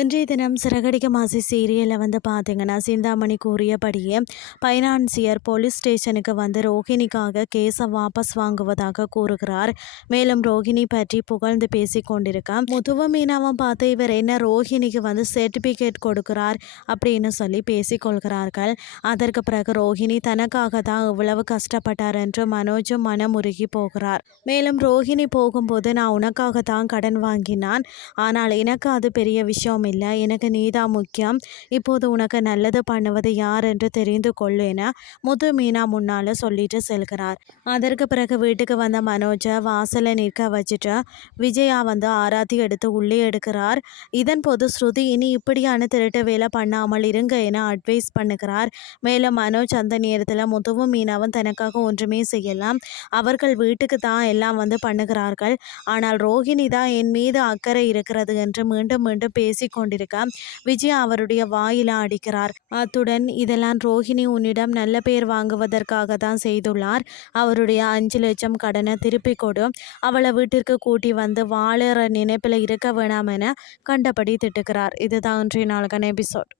இன்றைய தினம் சிறகடிக்க மாசி சீரியலில் பார்த்தீங்கன்னா சிந்தாமணி கூறியபடியே பைனான்சியர் போலீஸ் ஸ்டேஷனுக்கு ரோஹிணிக்காக கேஸை வாபஸ் வாங்குவதாக கூறுகிறார். மேலும் ரோஹிணி பற்றி புகழ்ந்து பேசி கொண்டிருக்க முதுவ மீனாவும் பார்த்து இவர் என்ன ரோஹிணிக்கு சர்டிபிகேட் கொடுக்கிறார் அப்படின்னு சொல்லி பேசிக்கொள்கிறார்கள். அதற்கு பிறகு ரோஹிணி தனக்காக தான் இவ்வளவு கஷ்டப்பட்டார் என்று மனோஜும் மனமுருகி போகிறார். மேலும் ரோஹிணி போகும்போது நான் உனக்காக தான் கடன் வாங்கினான், ஆனால் எனக்கு அது பெரிய விஷயம் இல்லை, எனக்கு நீதான் முக்கியம், இப்போது உனக்கு நல்லது பண்ணுவது யார் என்று தெரிந்து கொள்ளேன முது மீனா முன்னால சொல்லிட்டு செல்கிறார். அதற்கு பிறகு வீட்டுக்கு வந்த மனோஜை வாசலை நிற்க வச்சுட்டு விஜயா ஆராத்தி எடுத்து உள்ளே எடுக்கிறார். இதன் போது ஸ்ருதி இனி இப்படியான திருட்டு வேலை பண்ணாமல் இருங்க என அட்வைஸ் பண்ணுகிறார். மேலும் மனோஜ் அந்த நேரத்தில் முதுவும் மீனாவும் தனக்காக ஒன்றுமே செய்யலாம், அவர்கள் வீட்டுக்கு தான் எல்லாம் பண்ணுகிறார்கள், ஆனால் ரோஹிணி தான் என் மீது அக்கறை இருக்கிறது என்று மீண்டும் மீண்டும் பேசி கொண்டிருக்க விஜய் அவருடைய வாயில அடிக்கிறார். அத்துடன் இதெல்லாம் ரோஹிணி உன்னிடம் நல்ல பெயர் வாங்குவதற்காக தான் செய்துள்ளார், அவருடைய 5 லட்சம் கடனை திருப்பி கொடு, அவளை வீட்டிற்கு கூட்டி வாழற நினைப்பில் இருக்க வேணாம் என கண்டபடி திட்டுகிறார். இதுதான் இன்றைய நாளுக்கான எபிசோட்.